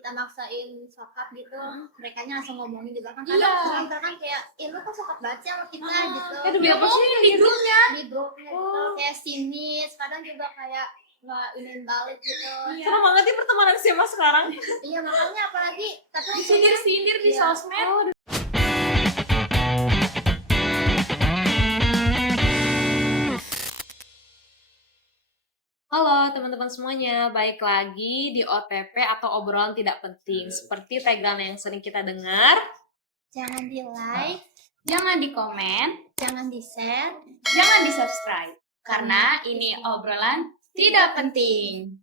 kita maksain sokap gitu, merekanya langsung ngomongin juga kan. Iya. Kadang kan kayak, lu kok sokap banget sih sama kita gitu. Demi apa sih di grupnya? Di grupnya gitu, kayak sinis, kadang juga kayak nggak ingin balik gitu. Seru banget nih pertemanan SMA sekarang. Iya, makanya apalagi tapi Sindir-sindir di iya. sosmed. Halo teman-teman semuanya, balik lagi di OTP atau obrolan tidak penting. Seperti tagline yang sering kita dengar, Jangan di like, jangan di komen, jangan di share, jangan di subscribe. Karena ini obrolan tidak penting.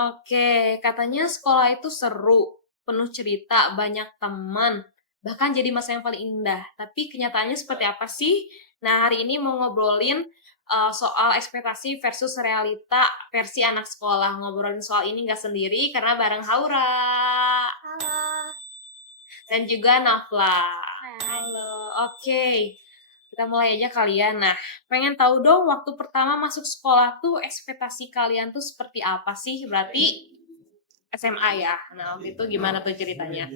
Oke, katanya sekolah itu seru, penuh cerita, banyak teman, bahkan jadi masa yang paling indah. Tapi kenyataannya seperti apa sih? Nah, hari ini mau ngobrolin soal ekspektasi versus realita versi anak sekolah. Ngobrolin soal ini nggak sendiri karena bareng Haura halo. dan juga Nafla. Hai. Halo, oke. Kita mulai aja kalian. Nah, pengen tahu dong waktu pertama masuk sekolah tuh ekspektasi kalian tuh seperti apa sih? Berarti SMA ya. Nah, waktu itu gimana tuh ceritanya?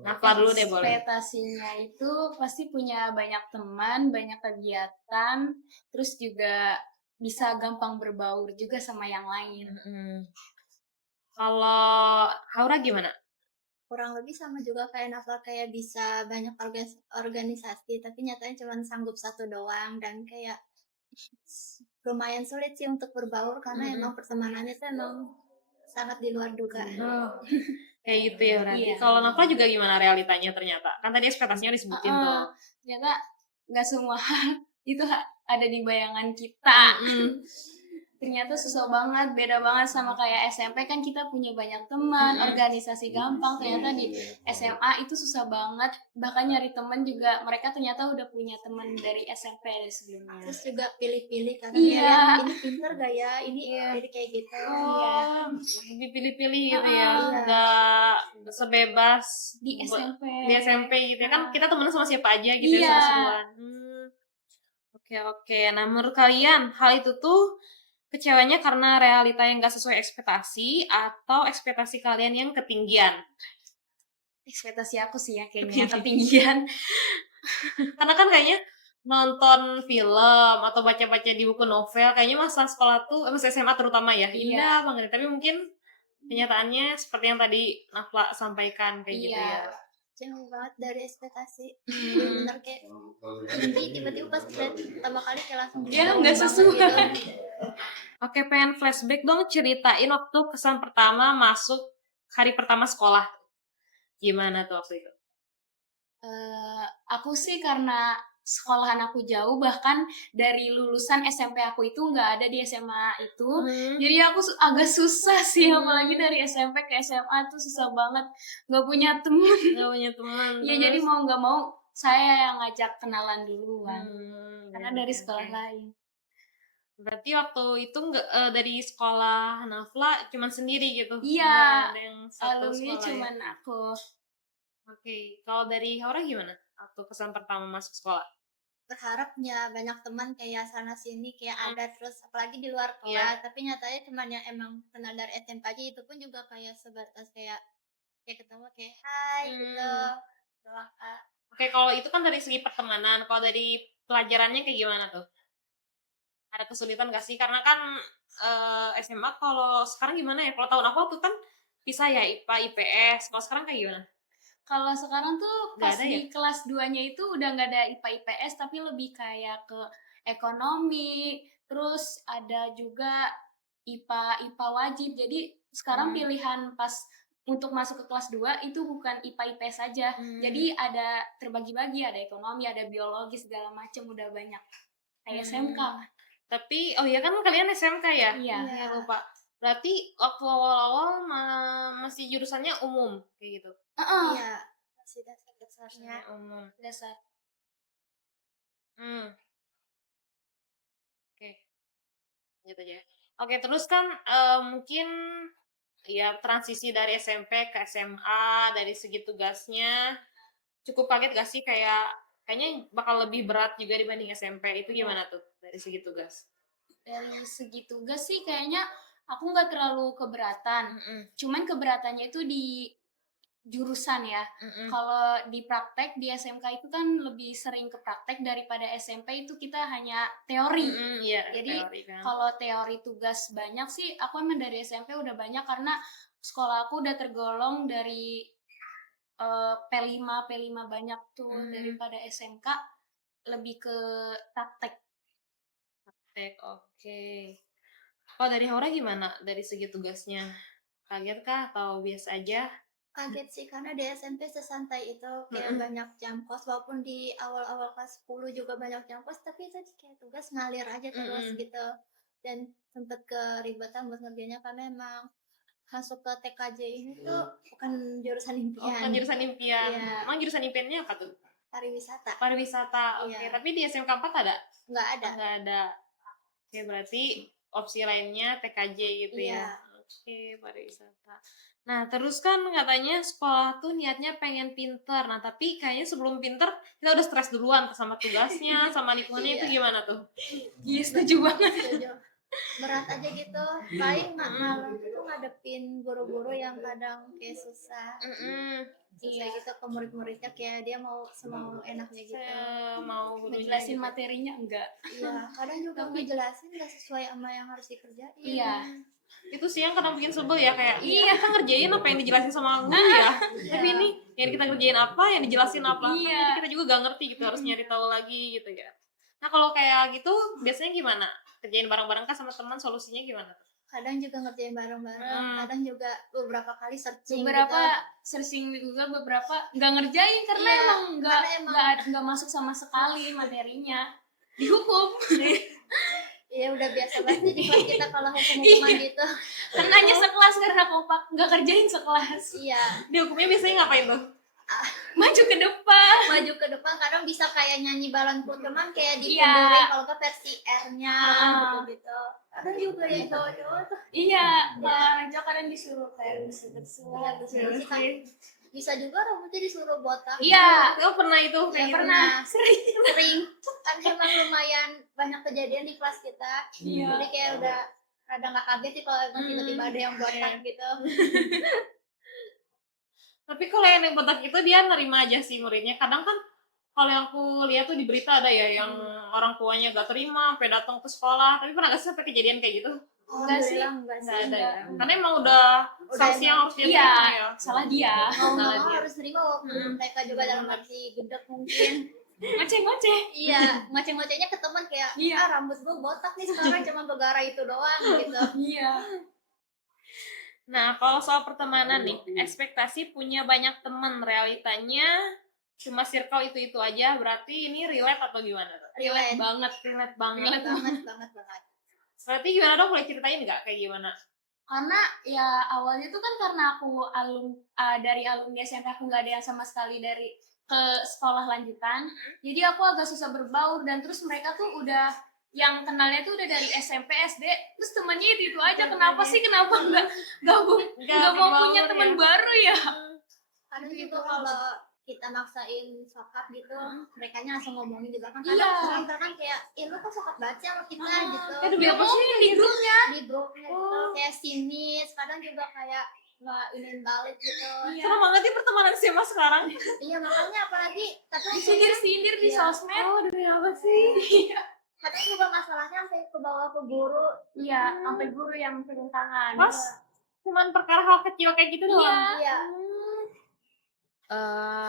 Nafla dulu deh boleh. Ekspektasinya itu pasti punya banyak teman, banyak kegiatan, terus juga bisa gampang berbaur juga sama yang lain. Kalau Haura gimana? Kurang lebih sama juga kayak Nafla, kayak bisa banyak organisasi, tapi nyatanya cuma sanggup satu doang, dan kayak lumayan sulit sih untuk berbaur karena emang pertemanannya tuh emang sangat di luar dugaan. Kayak gitu ya berarti. Iya. Kalau Nafla juga gimana realitanya ternyata? Kan tadi ekspektasinya disebutin tuh. Ternyata nggak semua hal itu ada di bayangan kita. Ternyata susah banget, beda banget sama kayak SMP kan kita punya banyak teman, organisasi gampang. Ternyata di SMA itu susah banget, bahkan nyari teman juga mereka ternyata udah punya teman dari SMP dari sebelumnya. Terus juga pilih-pilih karena Iya. ini pinter gak ya, ini jadi kayak gitu. Oh, dipilih-pilih gitu ya, Iya. nggak sebebas Di SMP. Di SMP gitu ya, kan kita temenan sama siapa aja gitu ya, Iya. seru-seruan. Oke. Nah, menurut kalian hal itu tuh kecewanya karena realita yang gak sesuai ekspektasi atau ekspektasi kalian yang ketinggian? Ekspektasi aku sih ya kayaknya ketinggian. Karena kan kayaknya nonton film atau baca-baca di buku novel, kayaknya masa sekolah tuh, masa SMA terutama ya, indah banget. Tapi mungkin kenyataannya seperti yang tadi Nafla sampaikan kayak gitu ya. Jauh banget dari ekspektasi. Bener kayak ini tiba-tiba pas pertama kali kayak langsung Nggak sesuai. Oke, pengen flashback dong, ceritain waktu kesan pertama masuk hari pertama sekolah. Gimana tuh waktu itu? Aku sih karena sekolahan aku jauh, bahkan dari lulusan SMP aku itu nggak ada di SMA itu, jadi aku agak susah sih, apalagi dari SMP ke SMA tuh susah banget, nggak punya teman. Ya jadi mau nggak mau saya yang ngajak kenalan duluan, karena dari sekolah lain. Berarti waktu itu nggak dari sekolah Nafla cuma sendiri gitu? Iya, Nggak ada yang satu alumni sekolah cuman ya? aku. Oke, kalau dari Haura gimana? Waktu kesan pertama masuk sekolah? Berharapnya banyak teman kayak sana sini kayak ada, terus apalagi di luar kelas, tapi nyatanya cuma yang emang kenal dari SMP aja, itu pun juga kayak sebatas kayak ketemu kayak hai gitu doang. Oke, kalau itu kan dari segi pertemanan, kalau dari pelajarannya kayak gimana tuh? Ada kesulitan gak sih? Karena kan SMA kalau sekarang gimana ya? Kalau tahun aku waktu kan bisa ya IPA, IPS. Kalau sekarang kayak gimana? Kalau sekarang tuh Nggak pas ada di kelas 2-nya itu udah nggak ada IPA IPS, tapi lebih kayak ke ekonomi, terus ada juga IPA IPA wajib. Jadi sekarang pilihan pas untuk masuk ke kelas 2 itu bukan IPA IPS saja. Jadi ada terbagi-bagi, ada ekonomi, ada biologi, segala macam, udah banyak. Kayak SMK. Tapi oh ya kan kalian SMK ya? Iya. Ya, lupa. Berarti waktu awal-awal masih jurusannya umum kayak gitu. Iya, masih dasar-dasarnya Umum. Dasar. Oke. Gitu aja. Oke, terus kan mungkin ya transisi dari SMP ke SMA dari segi tugasnya cukup kaget gak sih, kayaknya bakal lebih berat juga dibanding SMP. Itu gimana tuh dari segi tugas? Dari segi tugas sih kayaknya Aku nggak terlalu keberatan. Cuman keberatannya itu di jurusan ya. Kalau di praktek di SMK itu kan lebih sering ke praktek daripada SMP itu kita hanya teori. Iya, Jadi teori kan. kalau teori tugas banyak sih, aku emang dari SMP udah banyak karena sekolah aku udah tergolong dari P5 banyak tuh daripada SMK lebih ke praktek. Oke. Kalau dari Haura gimana dari segi tugasnya? Kaget kah atau biasa aja? Kaget sih karena di SMP sesantai itu, kayak banyak jam kos, walaupun di awal-awal kelas 10 juga banyak jam kos, tapi itu kayak tugas ngalir aja terus gitu. Dan sempet keribetan buat ngerjainnya karena emang masuk ke TKJ ini tuh bukan jurusan Oh, impian. bukan jurusan impian. Iya, Emang jurusan impiannya apa tuh? pariwisata. Pariwisata. Oke, Iya, tapi di SMK 4 ada? nggak ada. Nggak ada. Oke, berarti opsi lainnya TKJ gitu ya. Iya. Oke, pariwisata. Nah, terus kan katanya sekolah tuh niatnya pengen pinter. Nah, tapi kayaknya sebelum pinter, kita udah stres duluan sama tugasnya, sama lingkungannya. Itu Iya. gimana tuh? Iya, setuju banget. Setuju. Berat aja gitu. Paling malam tuh ngadepin guru-guru yang kadang kayak susah. Susah gitu ke murid-muridnya, kayak dia mau semau enaknya gitu. Mau gurunya Ngejelasin gitu. materinya enggak. Iya, kadang juga ngejelasin nggak sesuai sama yang harus dikerjain. Iya. Itu sih yang kadang bikin sebel ya, kayak iya kita ngerjain apa yang dijelasin sama guru ya, tapi ini yang kita kerjain apa, yang dijelasin apa. Iya. Jadi kita juga gak ngerti gitu, harus nyari tahu lagi gitu ya. Nah, kalau kayak gitu biasanya gimana? Kerjain bareng-bareng kah sama teman, solusinya gimana? Kadang juga ngerjain bareng-bareng, kadang juga beberapa kali searching Beberapa gitu. searching di Google, beberapa nggak ngerjain karena Iya, emang karena nggak masuk sama sekali materinya. Dihukum. Iya, udah biasa banget di kelas kita kalau hukum-hukuman gitu. Kenanya sekelas karena kompak nggak kerjain sekelas. Iya, Dihukumnya biasanya ngapain tuh? Maju ke depan. maju ke depan, kadang bisa kayak nyanyi balon cuman kayak Iya. diundurin kalau ke versi R-nya gitu. Kadang juga yang cowok-cowok tuh Iya, kalau raja kadang disuruh kayak bersih-bersih. disuruh sih, kan. Bisa juga rambutnya disuruh botak. Iya, Oh, pernah itu Ya, kayak gitu. pernah. sering. Sering. Kan emang lumayan banyak kejadian di kelas kita. Iya. Jadi kayak udah rada nggak kaget sih kalau emang tiba-tiba ada yang botak gitu. Tapi kalau yang botak itu dia nerima aja sih muridnya. Kadang kan kalau yang aku lihat tuh di berita ada ya yang orang tuanya gak terima sampai datang ke sekolah. Tapi pernah gak sih sampai kejadian kayak gitu? Enggak sih. Enggak Nggak sih. ada ya. Karena emang udah sanksi yang harus dia Iya, terima ya. salah dia. Mau nggak Salah mau dia. harus terima walaupun mereka juga dalam hati gedek mungkin. Ngoceh-ngoceh. Iya, ngoceh-ngocehnya ke teman kayak, Iya. rambut gue botak nih sekarang cuma gara itu doang gitu. Iya. Nah, kalau soal pertemanan nih, ekspektasi punya banyak teman, realitanya cuma circle itu-itu aja, berarti ini relate atau gimana tuh? Relate Banget. Relate banget. banget. Berarti gimana dong, boleh ceritain nggak kayak gimana? Karena ya awalnya tuh kan karena aku dari alumni SMP aku nggak ada yang sama sekali dari ke sekolah lanjutan, jadi aku agak susah berbaur dan terus mereka tuh udah yang kenalnya tuh udah dari SMP SD, terus temannya itu aja. Kenapa nggak gabung, nggak mau punya teman baru ya? Kadang juga kalau kita maksain sokap gitu, mereka langsung ngomongin juga kan. Iya. Kadang kan kayak, lu kok sokap banget sih sama kita gitu. Dia ngomongin di grupnya. Di grupnya gitu, kayak sinis, kadang juga kayak nggak ingin balik gitu. Serem banget nih pertemanan SMA sekarang. Iya, makanya apalagi tapi Sindir-sindir di Iya. sosmed. Oh, demi apa sih? Iya. kadang juga masalahnya sampai ke bawah ke guru. Iya, sampai guru yang pegang tangan. Pas cuman perkara hal kecil kayak gitu doang. Iya.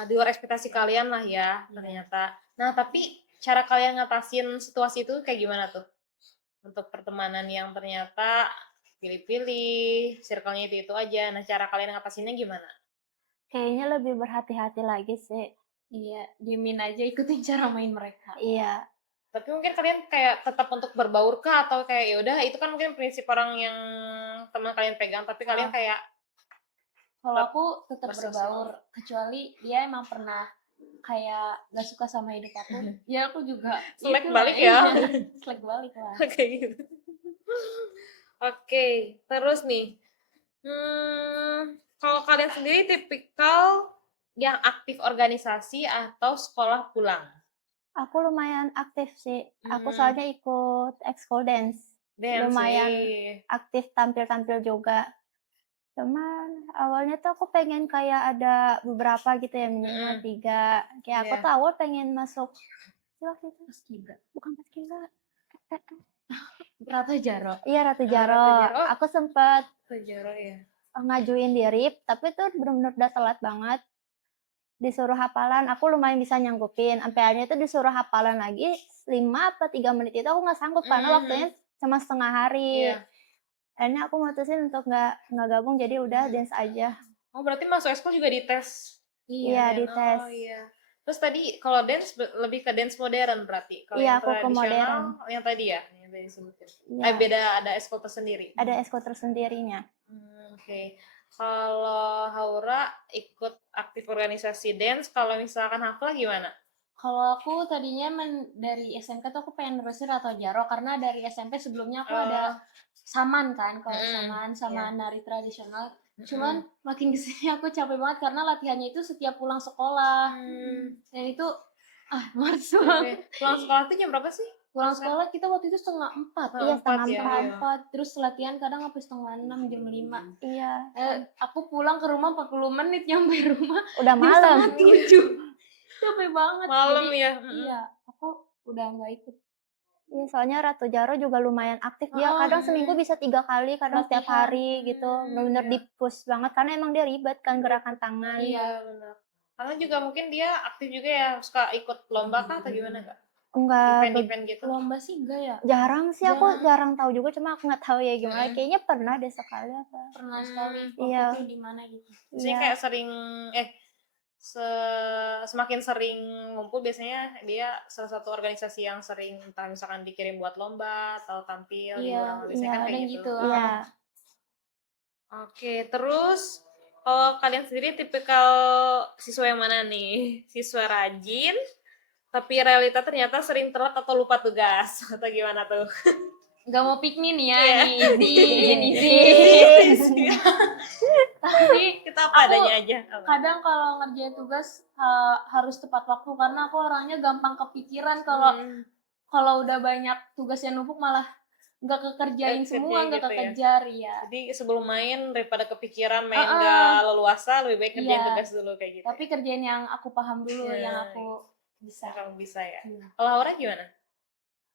Di luar ekspektasi kalian lah ya, ternyata. Nah, tapi cara kalian ngatasin situasi itu kayak gimana tuh? Untuk pertemanan yang ternyata pilih-pilih, circle-nya itu aja. Nah, cara kalian ngatasinnya gimana? Kayaknya lebih berhati-hati lagi sih. Iya, diemin aja, ikutin cara main mereka. Iya. Tapi mungkin kalian kayak tetap untuk berbaur kah, atau kayak ya udah itu kan mungkin prinsip orang yang teman kalian pegang, tapi kalian kayak Kalau aku tetap bersosial. berbaur, kecuali dia emang pernah kayak gak suka sama hidup aku, ya aku juga Selek gitu balik lah, ya. iya. Selek balik lah. kayak gitu. Oke, terus nih, kalau kalian sendiri tipikal yang aktif organisasi atau sekolah pulang? Aku lumayan aktif sih. Aku Hmm. soalnya ikut ekskul dance. Dance, lumayan wih. aktif tampil-tampil juga. Cuman awalnya tuh aku pengen kayak ada beberapa gitu ya, minimal 3. Kayak aku Iya. tuh awal pengen masuk waktu itu Paskibra. bukan Paskibra. Rata Jaro. Iya, Ratu Oh, Jaro. Ratu Jaro. Aku sempet Jaro ya. ngajuin diri, tapi tuh bener-bener udah telat banget. Disuruh hafalan, aku lumayan bisa nyanggupin. Sampai akhirnya tuh disuruh hafalan lagi 5 apa 3 menit itu aku nggak sanggup karena waktunya cuma setengah hari. Iya. Akhirnya aku mutusin untuk nggak gabung, jadi udah dance aja. Oh, berarti masuk ekskul juga dites. Iya, Dan, dites. Oh iya. Terus tadi kalau dance lebih ke dance modern berarti. Kalau Iya, yang aku ke tradisional modern. yang tadi ya, yang tadi disebutin. Iya. Beda ada ekskul tersendiri. Ada ekskul tersendirinya. Oke. Kalau Haura ikut aktif organisasi dance, kalau misalkan Hafla gimana? Kalau aku tadinya dari SMK tuh aku pengen nerusin Rata Jaro karena dari SMP sebelumnya aku ada saman kan, kalau saman sama nari tradisional. Cuman makin kesini aku capek banget karena latihannya itu setiap pulang sekolah. Dan itu males banget. Pulang sekolah tuh jam berapa sih? Pulang sekolah kita waktu itu 3:30. Iya, setengah ya. empat. 4. Terus latihan kadang sampai 5:30, jam 5. Iya. Aku pulang ke rumah 40 menit, nyampe rumah Udah jam malam. 6:30. Capek banget. Malam Jadi, ya. iya, aku udah nggak ikut. Iya, soalnya Ratu Jaro juga lumayan aktif. Dia kadang seminggu bisa 3 kali, kadang setiap Latihan. hari gitu. Bener-bener di-push banget karena emang dia ribet kan gerakan tangan. Iya, benar. Karena juga mungkin dia aktif juga ya, suka ikut lomba kah atau gimana nggak? Enggak Event-event gitu. Lomba sih enggak ya? jarang sih, aku jarang tahu juga, cuma aku nggak tahu ya gimana. Kayaknya pernah deh sekali apa. Pernah sekali Iya. waktu itu di mana gitu. Biasanya Iya. kayak sering semakin sering ngumpul biasanya dia salah satu organisasi yang sering entah misalkan dikirim buat lomba atau tampil di Iya, beberapa biasanya kan ada kayak yang gitu. gitu. Iya. Oke, terus kalau kalian sendiri tipikal siswa yang mana nih? Siswa rajin, tapi realita ternyata sering telat atau lupa tugas atau gimana tuh? Nggak mau piknik nih ya, Iya. nih izin. Tapi Kita apa adanya aja. kadang kalau ngerjain tugas harus tepat waktu karena aku orangnya gampang kepikiran kalau udah banyak tugas yang numpuk malah nggak kekerjain semua, nggak gitu ya. kekejar ya. Jadi sebelum main daripada kepikiran main nggak leluasa, lebih baik kerjain Iya. tugas dulu kayak gitu. Tapi kerjain yang aku paham dulu, yang aku bisa. Kamu bisa ya. Kalau Aura gimana?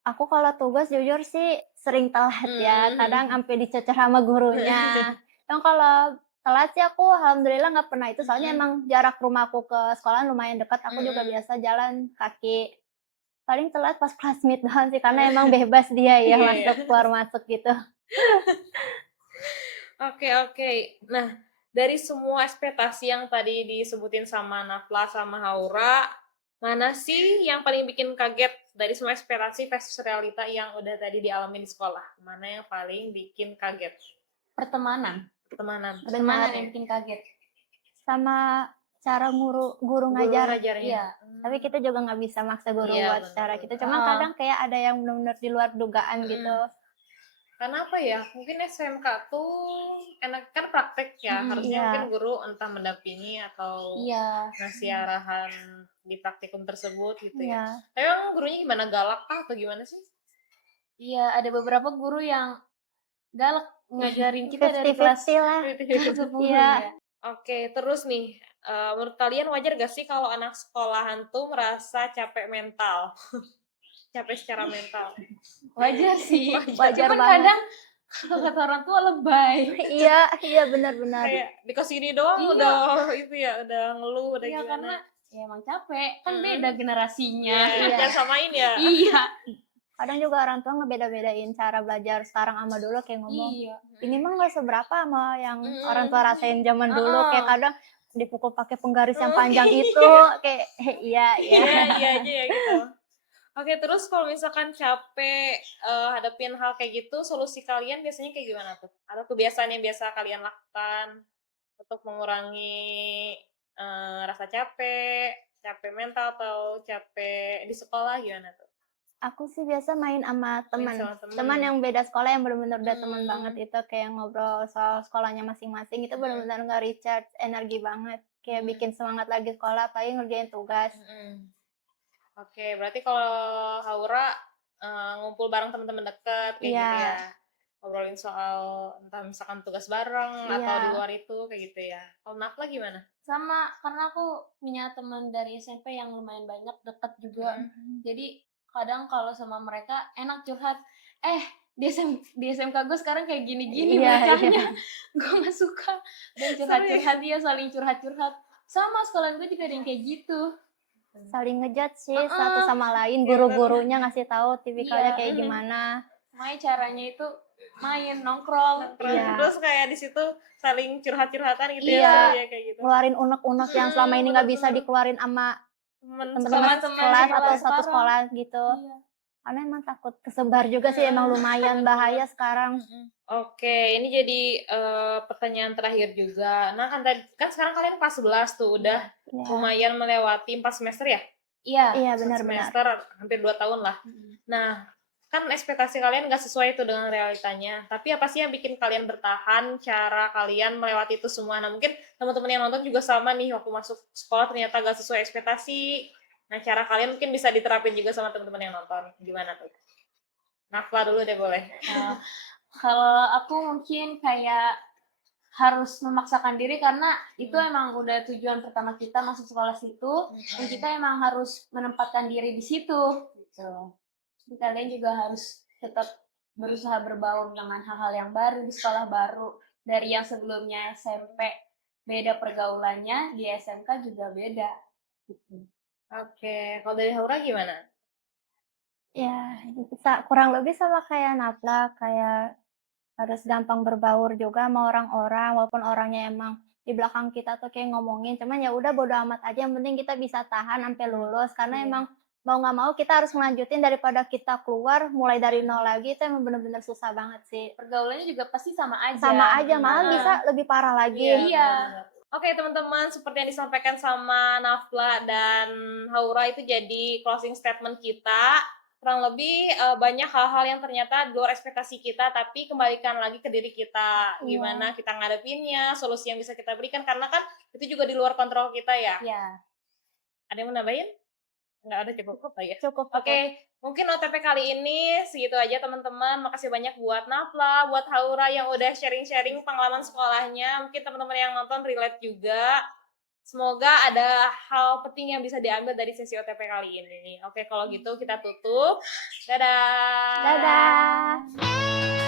Aku kalau tugas jujur sih sering telat ya, kadang sampai dicecer sama gurunya. Yang kalau telat sih aku alhamdulillah nggak pernah itu, soalnya emang jarak rumahku ke sekolah lumayan dekat, aku juga biasa jalan kaki. Paling telat pas class meet doang sih, karena emang bebas dia ya masuk keluar masuk gitu. Oke. Nah, dari semua ekspektasi yang tadi disebutin sama Nafla sama Haura, mana sih yang paling bikin kaget dari semua ekspektasi versus realita yang udah tadi dialami di sekolah? Mana yang paling bikin kaget? Pertemanan yang bikin kaget. Sama cara guru ngajarnya. Iya. Tapi kita juga nggak bisa maksa guru buat cara kita. Cuma kadang kayak ada yang benar-benar di luar dugaan gitu. Karena apa ya? Mungkin SMK tuh enak kan praktek ya. Harusnya mungkin guru entah mendampingi atau ngasih arahan di praktikum tersebut gitu ya. Tapi emang gurunya gimana, galak kah atau gimana sih? Iya, ada beberapa guru yang galak ngajarin kita dari kelas 50-50 lah. 10 Iya. ya. Oke, terus nih, menurut kalian wajar gak sih kalau anak sekolahan tuh merasa capek mental? Capek secara mental. Wajar sih. Wajar Cuman banget. kadang kalau kata orang tua lebay. Iya benar-benar. Kayak dikasih ini doang udah itu ya, udah ngeluh, udah gimana. Karena ya emang capek, kan beda generasinya. Kan samain ya. Iya. Kadang juga orang tua ngebeda-bedain cara belajar sekarang sama dulu, kayak ngomong, ini mah nggak seberapa sama yang orang tua rasain zaman dulu. Kayak kadang dipukul pakai penggaris yang panjang itu, kayak iya aja ya gitu. Oke, terus kalau misalkan capek hadapin hal kayak gitu, solusi kalian biasanya kayak gimana tuh? Atau kebiasaan yang biasa kalian lakukan untuk mengurangi rasa capek mental atau capek di sekolah gimana tuh? Aku sih biasa main sama teman yang beda sekolah, yang benar-benar udah teman banget itu, kayak ngobrol soal sekolahnya masing-masing, itu benar-benar nggak recharge energi banget, kayak bikin semangat lagi sekolah, apalagi ngerjain tugas. Oke, berarti kalau Haura ngumpul bareng teman-teman dekat kayak Iya. gitu ya. Ngobrolin soal entah misalkan tugas bareng atau di Iya. luar itu kayak gitu ya. Kalau Nafla gimana? Sama, karena aku punya teman dari SMP yang lumayan banyak, deket juga. Jadi kadang kalau sama mereka enak curhat. Di SMK gue sekarang kayak gini-gini Iya, bocahnya. iya. Gue gak suka. Dan Seru ya? curhat-curhat dia, saling curhat-curhat. Sama sekolah gue juga ada yang kayak gitu. Saling ngejudge sih Heeh. satu sama lain, Iya, guru-gurunya ngasih tahu tipikalnya Iya, kayak gimana. Makanya caranya itu main, nongkrong. Nongkrong. Iya. Terus kayak di situ saling curhat-curhatan gitu ya, Iya. seru ya kayak gitu. Ngeluarin unek-unek yang selama ini nggak bisa Bener-bener. dikeluarin sama teman-teman Teman-teman sekelas atau sekelas satu bareng. sekolah gitu. Iya. Karena emang takut kesebar juga sih, emang lumayan bahaya sekarang. Oke, ini jadi pertanyaan terakhir juga. Nah, kan sekarang kalian kelas 11 tuh, udah Iya. lumayan melewati 4 semester ya? Iya. Iya, 4 benar-benar. semester, hampir 2 tahun lah. Nah, kan ekspektasi kalian gak sesuai tuh dengan realitanya. Tapi apa sih yang bikin kalian bertahan, cara kalian melewati itu semua? Nah, mungkin teman-teman yang nonton juga sama nih, waktu masuk sekolah ternyata gak sesuai ekspektasi. Nah, cara kalian mungkin bisa diterapin juga sama teman-teman yang nonton. Gimana tuh? Nafla dulu deh boleh. Nah, kalau aku mungkin kayak harus memaksakan diri karena itu emang udah tujuan pertama kita masuk sekolah situ dan kita emang harus menempatkan diri di situ gitu. Jadi kalian juga harus tetap berusaha berbaur dengan hal-hal yang baru di sekolah baru, dari yang sebelumnya SMP beda pergaulannya, di SMK juga beda gitu. Oke, kalau dari Haura gimana? Ya, bisa kurang lebih sama kayak Nafla, kayak harus gampang berbaur juga sama orang-orang, walaupun orangnya emang di belakang kita tuh kayak ngomongin, cuman ya udah bodo amat aja, yang penting kita bisa tahan sampai lulus, karena Iya. emang mau nggak mau kita harus ngelanjutin daripada kita keluar mulai dari nol lagi, itu emang bener-bener susah banget sih. Pergaulannya juga pasti sama aja. Sama aja, malah Nah, bisa lebih parah lagi. Iya. benar-benar. Oke teman-teman, seperti yang disampaikan sama Nafla dan Haura itu jadi closing statement kita. Kurang lebih banyak hal-hal yang ternyata di luar ekspektasi kita, tapi kembalikan lagi ke diri kita. Iya. Gimana kita ngadepinnya, solusi yang bisa kita berikan, karena kan itu juga di luar kontrol kita ya. Iya. Ada yang mau nambahin? Nggak ada, cukup lah ya. Cukup. Oke, mungkin OTP kali ini segitu aja teman-teman. Makasih banyak buat Nafla, buat Haura yang udah sharing-sharing pengalaman sekolahnya. Mungkin teman-teman yang nonton relate juga. Semoga ada hal penting yang bisa diambil dari sesi OTP kali ini. Oke, kalau gitu kita tutup. Dadah. Dadah.